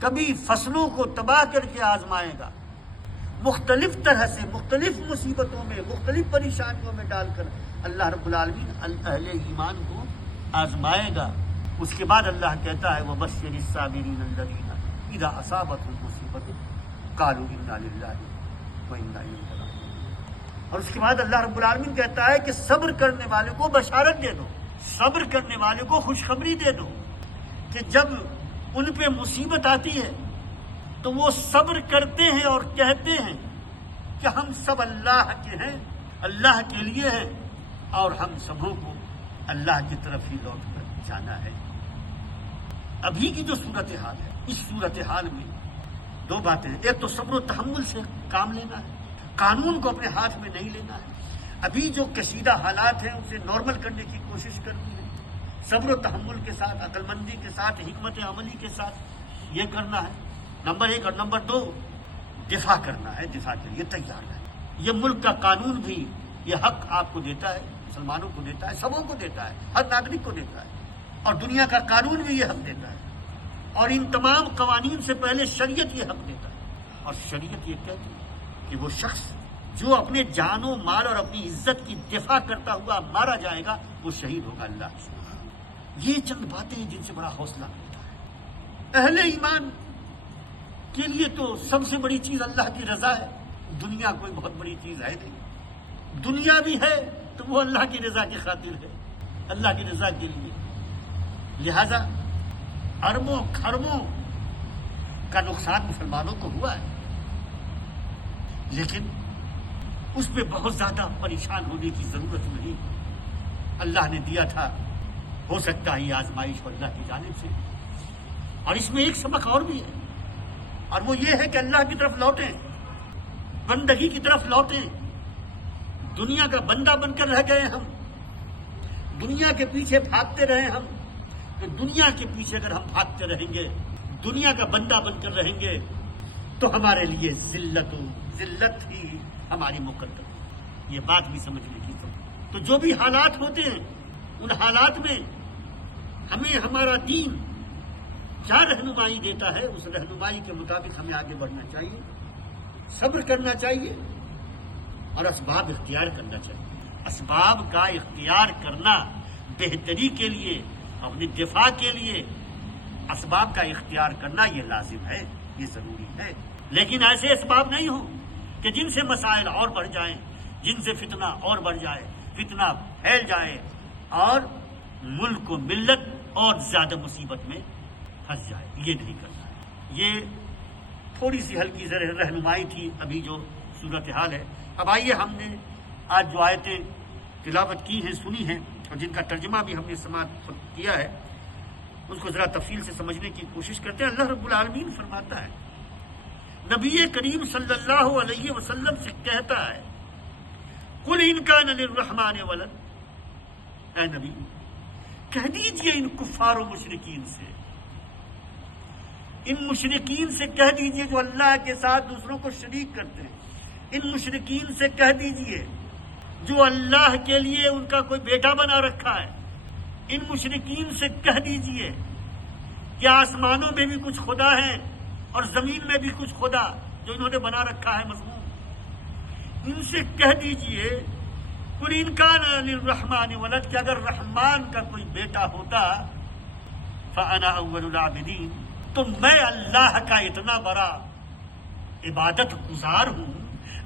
کبھی فصلوں کو تباہ کر کے آزمائے گا، مختلف طرح سے مختلف مصیبتوں میں مختلف پریشانیوں میں ڈال کر اللہ رب العالمین اہل ایمان کو آزمائے گا۔ اس کے بعد اللہ کہتا ہے وَبَشِّرِ الصَّابِرِينَ الَّذِينَ اِذَا أَصَابَتْهُمْ مُصِیبَةٌ قَالُوا إِنَّا لِلَّهِ وَإِنَّا إِلَیْهِ رَاجِعُونَ۔ اور اس کے بعد اللہ رب العالمین کہتا ہے کہ صبر کرنے والے کو بشارت دے دو، صبر کرنے والے کو خوشخبری دے دو کہ جب ان پہ مصیبت آتی ہے تو وہ صبر کرتے ہیں اور کہتے ہیں کہ ہم سب اللہ کے ہیں، اللہ کے لیے ہیں، اور ہم سبوں کو اللہ کی طرف ہی لوٹ کر جانا ہے۔ ابھی کی جو صورتحال ہے، اس صورتحال میں دو باتیں ہیں، ایک تو صبر و تحمل سے کام لینا ہے، قانون کو اپنے ہاتھ میں نہیں لینا ہے، ابھی جو کشیدہ حالات ہیں اسے نارمل کرنے کی کوشش کرنی ہے، صبر و تحمل کے ساتھ، عقل مندی کے ساتھ، حکمت عملی کے ساتھ یہ کرنا ہے، نمبر ایک۔ اور نمبر دو، دفاع کرنا ہے، دفاع کے لیے تیار ہے۔ یہ ملک کا قانون بھی یہ حق آپ کو دیتا ہے، مسلمانوں کو دیتا ہے، سبوں کو دیتا ہے، ہر ناگرک کو دیتا ہے، اور دنیا کا قانون بھی یہ حق دیتا ہے، اور ان تمام قوانین سے پہلے شریعت یہ حق دیتا ہے، اور شریعت یہ کہتی ہے کہ وہ شخص جو اپنے جان و مال اور اپنی عزت کی دفاع کرتا ہوا مارا جائے گا وہ شہید ہوگا اللہ سے۔ یہ چند باتیں ہیں جن سے بڑا حوصلہ ملتا ہے۔ اہل ایمان کے لیے تو سب سے بڑی چیز اللہ کی رضا ہے، دنیا کوئی بہت بڑی چیز ہے نہیں، دنیا بھی ہے تو وہ اللہ کی رضا کی خاطر ہے، اللہ کی رضا کے لیے۔ لہذا اربوں کھربوں کا نقصان مسلمانوں کو ہوا ہے، لیکن اس پہ بہت زیادہ پریشان ہونے کی ضرورت نہیں۔ اللہ نے دیا تھا، ہو سکتا ہے یہ آزمائش ہو اللہ کی جانب سے، اور اس میں ایک سبق اور بھی ہے، اور وہ یہ ہے کہ اللہ کی طرف لوٹیں، بندگی کی طرف لوٹیں۔ دنیا کا بندہ بن کر رہ گئے ہم، دنیا کے پیچھے بھاگتے رہے ہم، تو دنیا کے پیچھے اگر ہم بھاگتے رہیں گے، دنیا کا بندہ بن کر رہیں گے، تو ہمارے لیے ذلت ہی ہماری مقدر ہے۔ یہ بات بھی سمجھنے کی ضرورت۔ تو جو بھی حالات ہوتے ہیں ان حالات میں ہمیں ہمارا دین کیا رہنمائی دیتا ہے، اس رہنمائی کے مطابق ہمیں آگے بڑھنا چاہیے، صبر کرنا چاہیے، اور اسباب اختیار کرنا چاہیے۔ اسباب کا اختیار کرنا بہتری کے لیے، اپنی دفاع کے لیے اسباب کا اختیار کرنا یہ لازم ہے، یہ ضروری ہے، لیکن ایسے اسباب نہیں ہوں کہ جن سے مسائل اور بڑھ جائیں، جن سے فتنہ اور بڑھ جائے، فتنہ پھیل جائے اور ملک و ملت اور زیادہ مصیبت میں پھنس جائے۔ یہ نہیں کرنا ہے۔ یہ تھوڑی سی ہلکی رہنمائی تھی ابھی جو صورتحال ہے۔ اب آئیے، ہم نے آج جو آیتیں تلاوت کی ہیں، سنی ہیں، اور جن کا ترجمہ بھی ہم نے سماعت کیا ہے، اس کو ذرا تفصیل سے سمجھنے کی کوشش کرتے ہیں۔ اللہ رب العالمین فرماتا ہے، نبی کریم صلی اللہ علیہ وسلم سے کہتا ہے، قُلْ إِنْ كَانَ لِلرَّحْمَٰنِ وَلَدٌ، اے نبی کہہ دیجئے ان کفار و مشرکین سے، ان مشرکین سے کہہ دیجئے جو اللہ کے ساتھ دوسروں کو شریک کرتے ہیں، ان مشرکین سے کہہ دیجئے جو اللہ کے لیے ان کا کوئی بیٹا بنا رکھا ہے، ان مشرکین سے کہہ دیجئے کہ آسمانوں میں بھی کچھ خدا ہیں اور زمین میں بھی کچھ خدا جو انہوں نے بنا رکھا ہے مضمون، ان سے کہہ دیجئے قُلْ إِنْ كَانَ لِلرَّحْمَٰنِ وَلَدٌ، کہ اگر رحمان کا کوئی بیٹا ہوتا فَأَنَا أَوَّلُ الْعَابِدِينَ، تو میں اللہ کا اتنا بڑا عبادت گزار ہوں،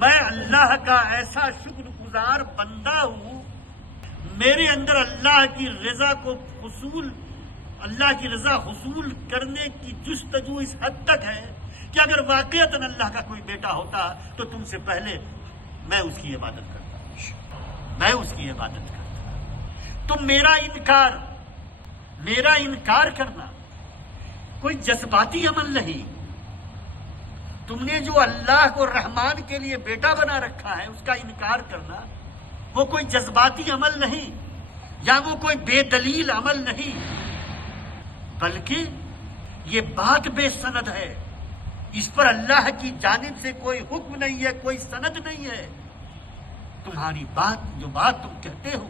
میں اللہ کا ایسا شکر گزار بندہ ہوں، میرے اندر اللہ کی رضا کو حصول، اللہ کی رضا حصول کرنے کی جستجو اس حد تک ہے کہ اگر واقعتاً اللہ کا کوئی بیٹا ہوتا تو تم سے پہلے میں اس کی عبادت کرتا، میں اس کی عبادت کرتا۔ تو میرا انکار کرنا کوئی جذباتی عمل نہیں، تم نے جو اللہ کو رحمان کے لیے بیٹا بنا رکھا ہے اس کا انکار کرنا وہ کوئی جذباتی عمل نہیں، یا وہ کوئی بے دلیل عمل نہیں، بلکہ یہ بات بے سند ہے، اس پر اللہ کی جانب سے کوئی حکم نہیں ہے، کوئی سند نہیں ہے۔ تمہاری بات، جو بات تم کہتے ہو،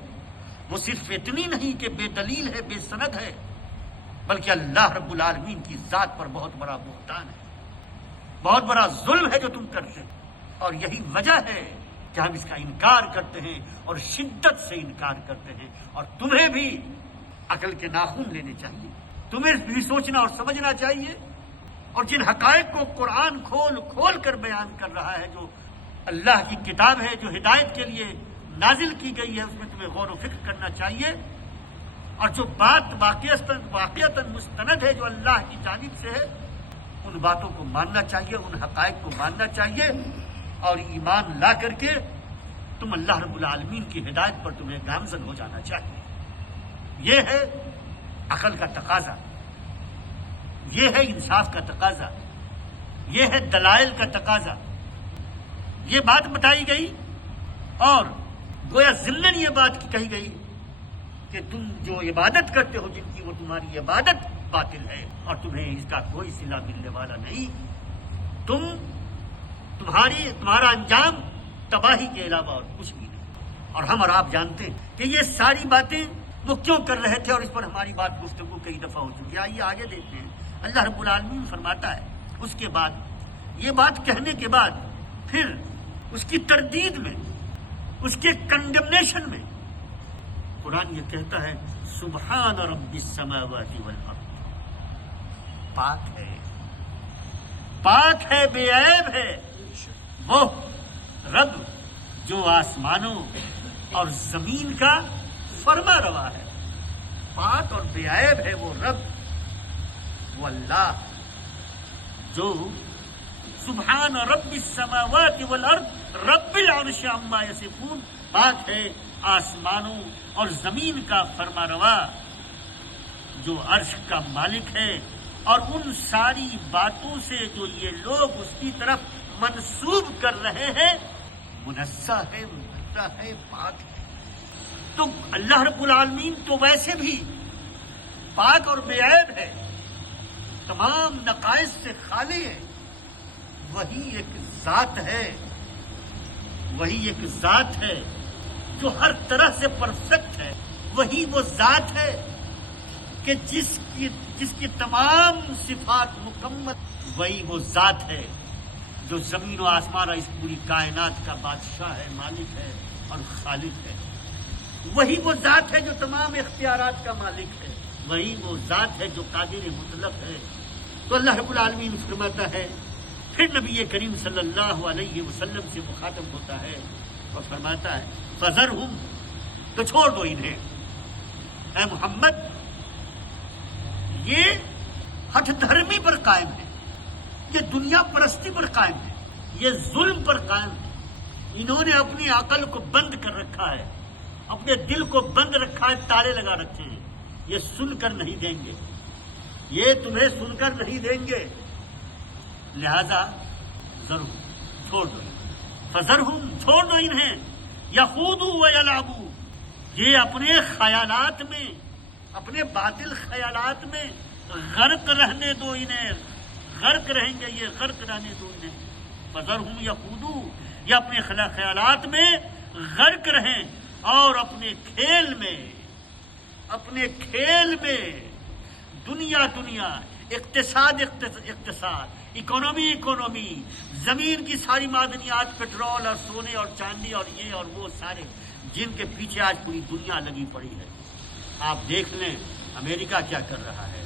وہ صرف اتنی نہیں کہ بے دلیل ہے، بے سند ہے، بلکہ اللہ رب العالمین کی ذات پر بہت بڑا بہتان ہے، بہت بڑا ظلم ہے جو تم کرتے ہیں، اور یہی وجہ ہے کہ ہم اس کا انکار کرتے ہیں اور شدت سے انکار کرتے ہیں۔ اور تمہیں بھی عقل کے ناخن لینے چاہیے، تمہیں بھی سوچنا اور سمجھنا چاہیے، اور جن حقائق کو قرآن کھول کھول کر بیان کر رہا ہے، جو اللہ کی کتاب ہے، جو ہدایت کے لیے نازل کی گئی ہے، اس میں تمہیں غور و فکر کرنا چاہیے، اور جو بات واقعتاً مستند ہے جو اللہ کی جانب سے ہے، ان باتوں کو ماننا چاہیے، ان حقائق کو ماننا چاہیے، اور ایمان لا کر کے تم اللہ رب العالمین کی ہدایت پر تمہیں گامزن ہو جانا چاہیے۔ یہ ہے عقل کا تقاضا، یہ ہے انصاف کا تقاضا، یہ ہے دلائل کا تقاضا۔ یہ بات بتائی گئی اور گویا ضمن یہ بات کہی گئی کہ تم جو عبادت کرتے ہو، جن کی وہ تمہاری عبادت باطل ہے اور تمہیں اس کا کوئی صلہ ملنے والا نہیں، تمہارا انجام تباہی کے علاوہ اور کچھ بھی نہیں۔ اور ہم اور آپ جانتے ہیں کہ یہ ساری باتیں وہ کیوں کر رہے تھے، اور اس پر ہماری بات گفتگو کئی دفعہ ہو چکی ہے۔ آئیے آگے دیکھتے ہیں۔ اللہ رب العالمین فرماتا ہے، اس کے بعد یہ بات کہنے کے بعد پھر اس کی تردید میں، اس کے کنڈمنیشن میں قرآن یہ کہتا ہے سبحان رب السماوات والارض، پاک ہے، بے عیب ہے وہ رب جو آسمانوں اور زمین کا فرما روا ہے۔ پاک اور بے عیب ہے وہ رب، وہ اللہ جو سبحان رب السماوات والارض رب العرش عما یصفون، پاک ہے آسمانوں اور زمین کا فرما روا جو عرش کا مالک ہے، اور ان ساری باتوں سے جو یہ لوگ اس کی طرف منسوب کر رہے ہیں منزہ ہے، منزہ ہے، پاک ہے۔ تو اللہ رب العالمین تو ویسے بھی پاک اور بے عیب ہے، تمام نقائص سے خالی ہے۔ وہی ایک ذات ہے جو ہر طرح سے پرفیکٹ ہے۔ وہی وہ ذات ہے کہ جس کی تمام صفات مکمل، وہی وہ ذات ہے جو زمین و آسمان اور اس پوری کائنات کا بادشاہ ہے، مالک ہے اور خالق ہے۔ وہی وہ ذات ہے جو تمام اختیارات کا مالک ہے۔ وہی وہ ذات ہے جو قادر مطلق ہے۔ تو اللہ رب العالمین فرماتا ہے، پھر نبی کریم صلی اللہ علیہ وسلم سے مخاطب ہوتا ہے اور فرماتا ہے فذرہم، تو چھوڑ دو انہیں، اے محمد، یہ ہٹھ دھرمی پر قائم ہے، یہ دنیا پرستی پر قائم ہے، یہ ظلم پر قائم ہے۔ انہوں نے اپنی عقل کو بند کر رکھا ہے، اپنے دل کو بند رکھا ہے، تالے لگا رکھے ہیں۔ یہ سن کر نہیں دیں گے، یہ تمہیں سن کر نہیں دیں گے، لہذا ضرور چھوڑ دو، فذرہم، چھوڑ دو انہیں، یخوضوا ویلعبوا، یہ اپنے خیالات میں، اپنے باطل خیالات میں غرق رہنے دو انہیں، غرق رہیں گے یہ، غرق رہنے دو انہیں۔ فذرہم یخوضوا، یہ اپنے خیالات میں غرق رہیں اور اپنے کھیل میں دنیا، اقتصاد، اکانومی، زمین کی ساری معدنیات، پیٹرول اور سونے اور چاندی اور یہ اور وہ سارے، جن کے پیچھے آج پوری دنیا لگی پڑی ہے۔ آپ دیکھ لیں امریکہ کیا کر رہا ہے،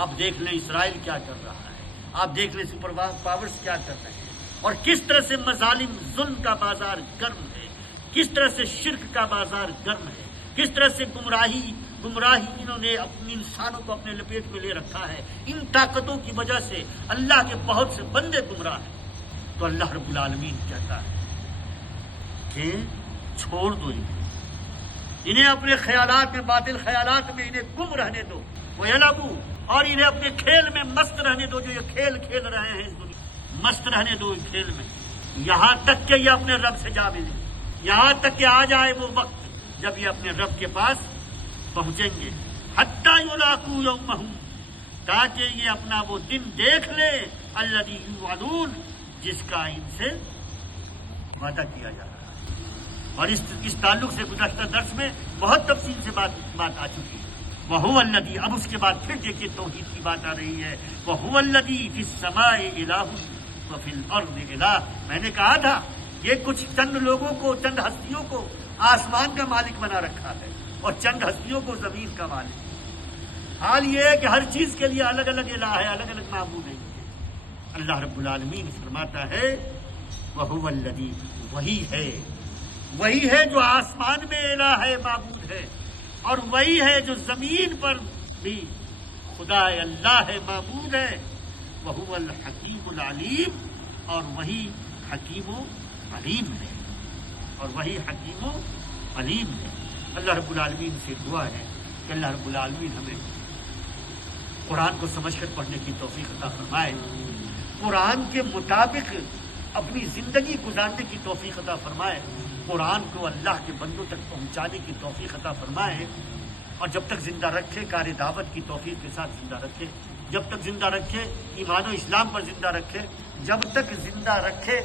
آپ دیکھ لیں اسرائیل کیا کر رہا ہے، آپ دیکھ لیں سپر پاورز کیا کر رہے ہیں، اور کس طرح سے مظالم، ظلم کا بازار گرم ہے، کس طرح سے شرک کا بازار گرم ہے، کس طرح سے گمراہی انہوں نے اپنے انسانوں کو اپنے لپیٹ میں لے رکھا ہے۔ ان طاقتوں کی وجہ سے اللہ کے بہت سے بندے گمراہ ہیں۔ تو اللہ رب العالمین کہتا ہے کہ چھوڑ دو انہیں اپنے خیالات میں، باطل خیالات میں انہیں گم رہنے دو، وَيَلْعَبُوا، اور انہیں اپنے کھیل میں مست رہنے دو، جو یہ کھیل کھیل رہے ہیں اس دنیا، مست رہنے دو اس کھیل میں، یہاں تک کہ یہ اپنے رب سے جا ملیں، یہاں تک کہ آ جائے وہ وقت جب یہ اپنے رب کے پاس پہنچیں گے، حَتَّى يُلَاقُوا يَوْمَهُمْ، تاکہ یہ اپنا وہ دن دیکھ لے، الَّذِي يُوعَدُونَ، جس کا ان سے وعدہ کیا جا رہا ہے۔ اور اس تعلق سے گزشتہ درس میں بہت تفصیل سے بات آ چکی ہے وَهُوَ الَّذِي، اب اس کے بعد پھر دیکھیے توحید کی بات آ رہی ہے، وَهُوَ الَّذِي فِي السَّمَاءِ إِلَٰهٌ وَفِي الْأَرْضِ إِلَٰهٌ. میں نے کہا تھا یہ کچھ چند لوگوں کو، چند ہستیوں کو آسمان کا مالک بنا رکھا ہے اور چند ہستیوں کو زمین کا مالک. حال یہ ہے کہ ہر چیز کے لیے الگ الگ الہ ہے، الگ الگ معبود ہے. اللہ رب العالمین فرماتا ہے وَهُوَ الَّذِي، وہی ہے جو آسمان میں الہ ہے، معبود ہے، اور وہی ہے جو زمین پر بھی خدا ہے، اللہ ہے، معبود ہے. وَهُوَ الْحَكِيمُ الْعَلِيمُ، اور وہی حکیم و علیم ہے، اور وہی حکیم و علیم ہے. اللہ رب العالمین سے دعا ہے کہ اللہ رب العالمین ہمیں قرآن کو سمجھ کر پڑھنے کی توفیق عطا فرمائے، قرآن کے مطابق اپنی زندگی گزارنے کی توفیق عطا فرمائے، قرآن کو اللہ کے بندوں تک پہنچانے کی توفیق عطا فرمائے، اور جب تک زندہ رکھے کار دعوت کی توفیق کے ساتھ زندہ رکھے، جب تک زندہ رکھے ایمان و اسلام پر زندہ رکھے، جب تک زندہ رکھے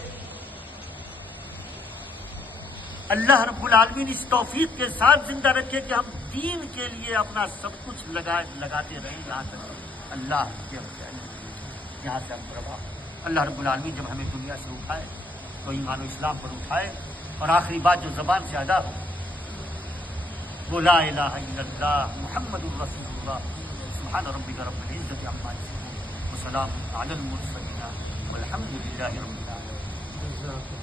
اللہ رب العالمین اس توفیق کے ساتھ زندہ رکھے کہ ہم دین کے لیے اپنا سب کچھ لگاتے رہیں یہاں تک اللہ کے یہاں تک پروا. اللہ رب العالمین جب ہمیں دنیا سے اٹھائے تو ایمان و اسلام پر اٹھائے، اور آخری بات جو زبان سے ادا ہو وہ لا الہ الا اللہ محمد الرسول اللہ. سبحان ربک رب العزت عما یصفون وسلام علی المرسلین والحمد للہ رب العالمین.